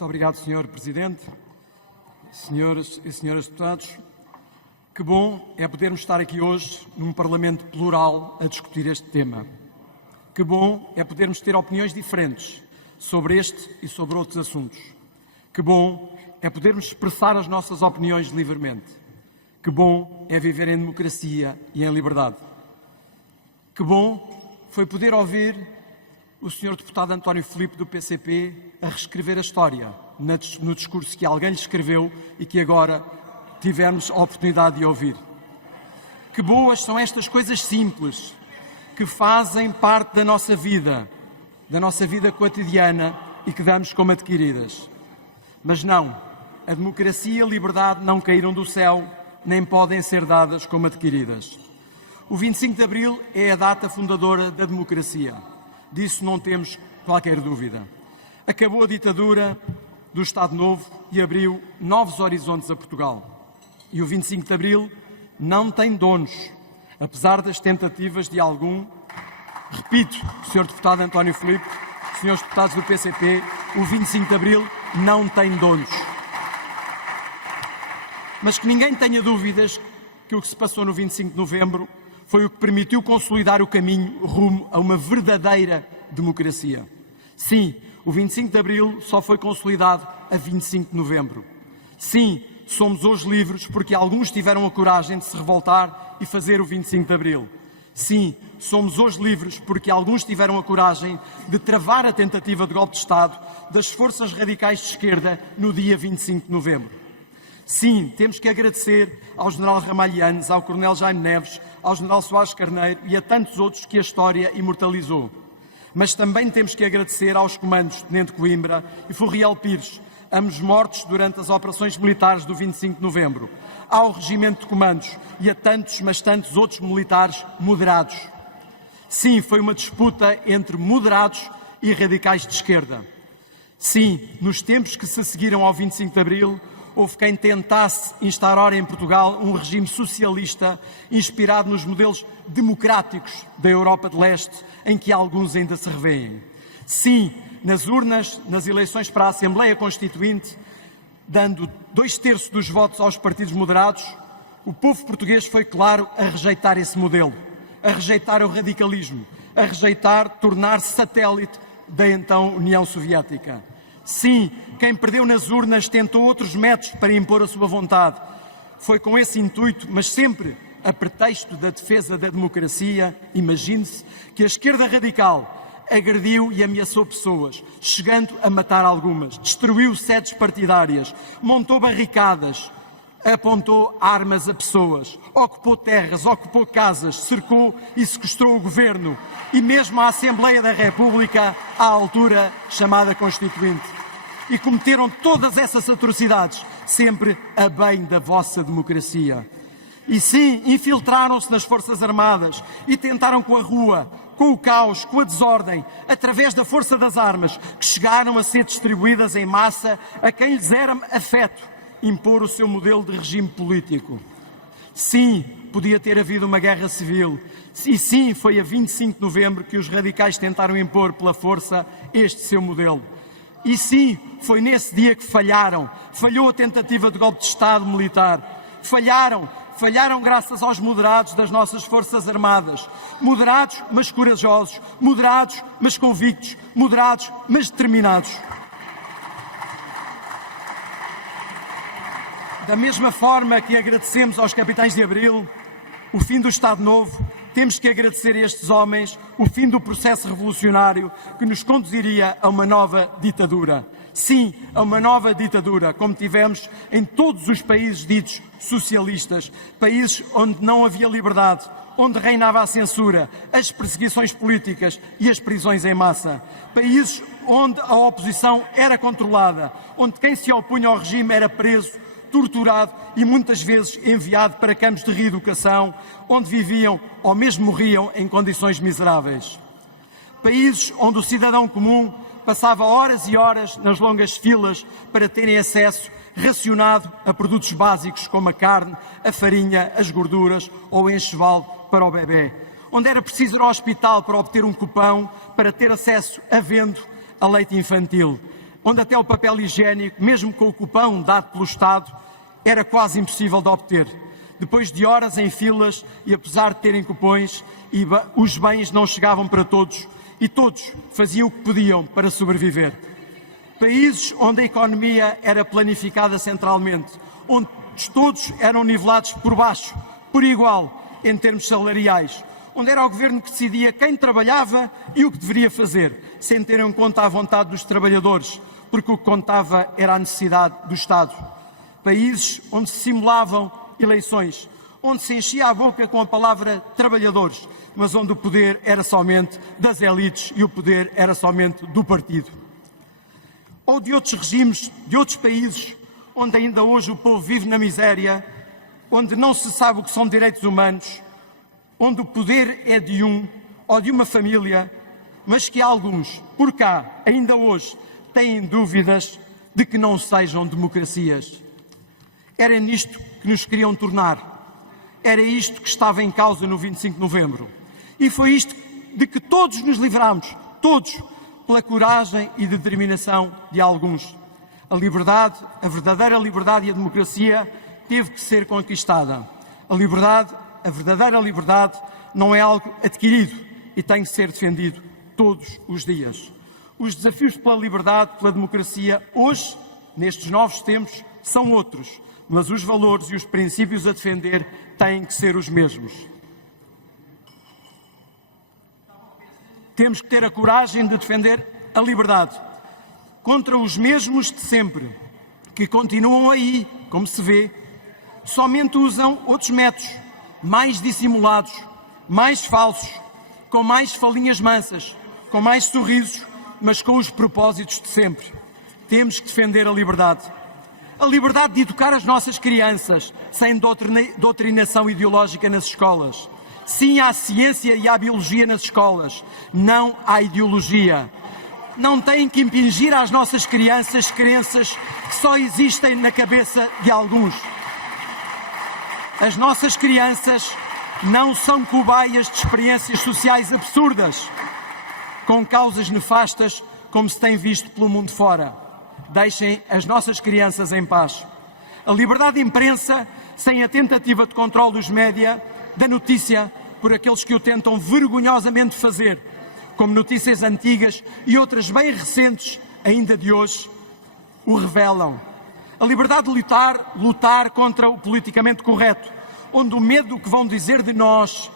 Muito obrigado, Sr. Presidente, senhoras e senhores deputados. Que bom é podermos estar aqui hoje num Parlamento plural a discutir este tema. Que bom é podermos ter opiniões diferentes sobre este e sobre outros assuntos. Que bom é podermos expressar as nossas opiniões livremente. Que bom é viver em democracia e em liberdade. Que bom foi poder ouvir o Sr. Deputado António Filipe, do PCP, a reescrever a história no discurso que alguém lhe escreveu e que agora tivemos a oportunidade de ouvir. Que boas são estas coisas simples que fazem parte da nossa vida cotidiana e que damos como adquiridas. Mas não, a democracia e a liberdade não caíram do céu, nem podem ser dadas como adquiridas. O 25 de Abril é a data fundadora da democracia. Disso não temos qualquer dúvida. Acabou a ditadura do Estado Novo e abriu novos horizontes a Portugal. E o 25 de Abril não tem donos, apesar das tentativas de algum. Repito, Sr. Deputado António Filipe, Srs. Deputados do PCP, o 25 de Abril não tem donos. Mas que ninguém tenha dúvidas que o que se passou no 25 de Novembro foi o que permitiu consolidar o caminho rumo a uma verdadeira democracia. Sim, o 25 de Abril só foi consolidado a 25 de Novembro. Sim, somos hoje livres porque alguns tiveram a coragem de se revoltar e fazer o 25 de Abril. Sim, somos hoje livres porque alguns tiveram a coragem de travar a tentativa de golpe de Estado das forças radicais de esquerda no dia 25 de Novembro. Sim, temos que agradecer ao General Ramalhianes, ao Coronel Jaime Neves, ao General Soares Carneiro e a tantos outros que a história imortalizou. Mas também temos que agradecer aos comandos Tenente Coimbra e Furriel Pires, ambos mortos durante as operações militares do 25 de Novembro, ao Regimento de Comandos e a tantos, mas tantos outros militares moderados. Sim, foi uma disputa entre moderados e radicais de esquerda. Sim, nos tempos que se seguiram ao 25 de Abril, houve quem tentasse instaurar em Portugal um regime socialista inspirado nos modelos democráticos da Europa de Leste, em que alguns ainda se revêem. Sim, nas urnas, nas eleições para a Assembleia Constituinte, dando 2/3 dos votos aos partidos moderados, o povo português foi claro a rejeitar esse modelo, a rejeitar o radicalismo, a rejeitar tornar-se satélite da então União Soviética. Sim, quem perdeu nas urnas tentou outros métodos para impor a sua vontade. Foi com esse intuito, mas sempre a pretexto da defesa da democracia, imagine-se, que a esquerda radical agrediu e ameaçou pessoas, chegando a matar algumas, destruiu sedes partidárias, montou barricadas, apontou armas a pessoas, ocupou terras, ocupou casas, cercou e sequestrou o governo e mesmo a Assembleia da República à altura chamada Constituinte. E cometeram todas essas atrocidades, sempre a bem da vossa democracia. E sim, infiltraram-se nas Forças Armadas e tentaram com a rua, com o caos, com a desordem, através da força das armas, que chegaram a ser distribuídas em massa a quem lhes era afeto, impor o seu modelo de regime político. Sim, podia ter havido uma guerra civil. E sim, foi a 25 de novembro que os radicais tentaram impor pela força este seu modelo. E sim, foi nesse dia que falhou a tentativa de golpe de Estado militar. Falharam graças aos moderados das nossas Forças Armadas. Moderados, mas corajosos. Moderados, mas convictos. Moderados, mas determinados. Da mesma forma que agradecemos aos capitães de Abril o fim do Estado Novo, temos que agradecer a estes homens o fim do processo revolucionário que nos conduziria a uma nova ditadura. Sim, a uma nova ditadura, como tivemos em todos os países ditos socialistas, países onde não havia liberdade, onde reinava a censura, as perseguições políticas e as prisões em massa. Países onde a oposição era controlada, onde quem se opunha ao regime era preso, torturado e muitas vezes enviado para campos de reeducação, onde viviam ou mesmo morriam em condições miseráveis. Países onde o cidadão comum passava horas e horas nas longas filas para terem acesso racionado a produtos básicos como a carne, a farinha, as gorduras ou o enxoval para o bebê. Onde era preciso ir ao hospital para obter um cupão para ter acesso a vendo a leite infantil. onde até o papel higiênico, mesmo com o cupão dado pelo Estado, era quase impossível de obter. Depois de horas em filas e apesar de terem cupões, os bens não chegavam para todos e todos faziam o que podiam para sobreviver. Países onde a economia era planificada centralmente, onde todos eram nivelados por baixo, por igual, em termos salariais, onde era o governo que decidia quem trabalhava e o que deveria fazer, sem ter em conta a vontade dos trabalhadores, porque o que contava era a necessidade do Estado. Países onde se simulavam eleições, onde se enchia a boca com a palavra trabalhadores, mas onde o poder era somente das elites e o poder era somente do partido. Ou de outros regimes, de outros países, onde ainda hoje o povo vive na miséria, onde não se sabe o que são direitos humanos, onde o poder é de um ou de uma família, mas que alguns, por cá, ainda hoje, têm dúvidas de que não sejam democracias. Era nisto que nos queriam tornar. Era isto que estava em causa no 25 de novembro. E foi isto de que todos nos livrámos, todos, pela coragem e determinação de alguns. A liberdade, a verdadeira liberdade e a democracia teve que ser conquistada. A liberdade, a verdadeira liberdade, não é algo adquirido e tem que ser defendido todos os dias. Os desafios pela liberdade, pela democracia, hoje, nestes novos tempos, são outros, mas os valores e os princípios a defender têm que ser os mesmos. Temos que ter a coragem de defender a liberdade contra os mesmos de sempre, que continuam aí, como se vê, somente usam outros métodos, mais dissimulados, mais falsos, com mais falinhas mansas, com mais sorrisos, mas com os propósitos de sempre. Temos que defender a liberdade. A liberdade de educar as nossas crianças sem doutrinação ideológica nas escolas. Sim à ciência e à biologia nas escolas, não à ideologia. Não têm que impingir às nossas crianças crenças que só existem na cabeça de alguns. As nossas crianças não são cobaias de experiências sociais absurdas, com causas nefastas, como se tem visto pelo mundo fora. Deixem as nossas crianças em paz. A liberdade de imprensa, sem a tentativa de controle dos média, da notícia, por aqueles que o tentam vergonhosamente fazer, como notícias antigas e outras bem recentes, ainda de hoje, o revelam. A liberdade de lutar contra o politicamente correto, onde o medo do que vão dizer de nós,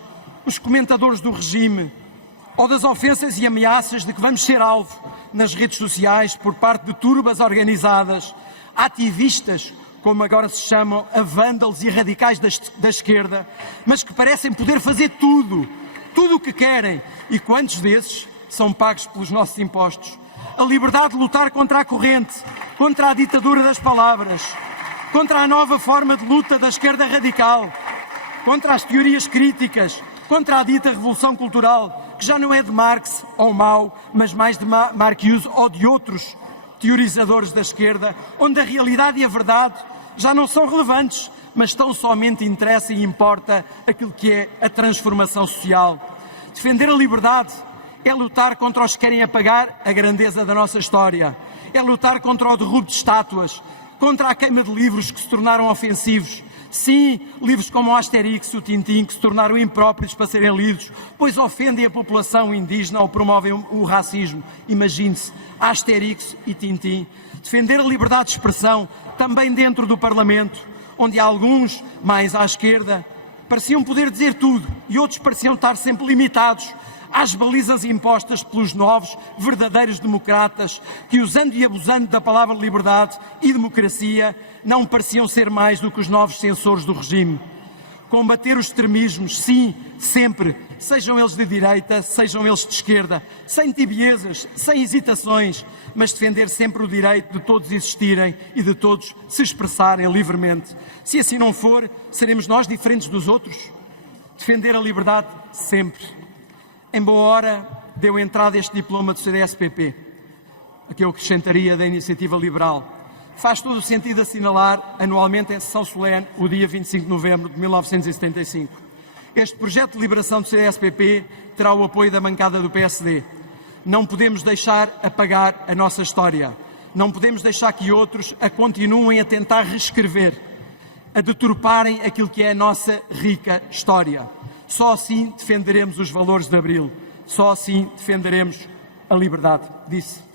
os comentadores do regime, ou das ofensas e ameaças de que vamos ser alvo nas redes sociais por parte de turbas organizadas, ativistas, como agora se chamam, a vândalos e radicais da esquerda, mas que parecem poder fazer tudo o que querem, e quantos desses são pagos pelos nossos impostos. A liberdade de lutar contra a corrente, contra a ditadura das palavras, contra a nova forma de luta da esquerda radical, contra as teorias críticas, contra a dita revolução cultural, que já não é de Marx ou Mao, mas mais de Marcuse ou de outros teorizadores da esquerda, onde a realidade e a verdade já não são relevantes, mas tão somente interessa e importa aquilo que é a transformação social. Defender a liberdade é lutar contra os que querem apagar a grandeza da nossa história, é lutar contra o derrubo de estátuas, contra a queima de livros que se tornaram ofensivos. Sim, livros como o Asterix e o Tintim, que se tornaram impróprios para serem lidos, pois ofendem a população indígena ou promovem o racismo. Imagine-se, Asterix e Tintim. Defender a liberdade de expressão, também dentro do Parlamento, onde alguns, mais à esquerda, pareciam poder dizer tudo e outros pareciam estar sempre limitados às balizas impostas pelos novos, verdadeiros democratas, que, usando e abusando da palavra liberdade e democracia, não pareciam ser mais do que os novos censores do regime. Combater os extremismos, sim, sempre, sejam eles de direita, sejam eles de esquerda, sem tibiezas, sem hesitações, mas defender sempre o direito de todos existirem e de todos se expressarem livremente. Se assim não for, seremos nós diferentes dos outros? Defender a liberdade sempre. Em boa hora deu entrada este diploma do CDS-PP, a que eu acrescentaria da Iniciativa Liberal. Faz todo o sentido assinalar anualmente em sessão solene o dia 25 de novembro de 1975. Este projeto de liberação do CDS-PP terá o apoio da bancada do PSD. Não podemos deixar apagar a nossa história. Não podemos deixar que outros a continuem a tentar reescrever, a deturparem aquilo que é a nossa rica história. Só assim defenderemos os valores de Abril. Só assim defenderemos a liberdade, disse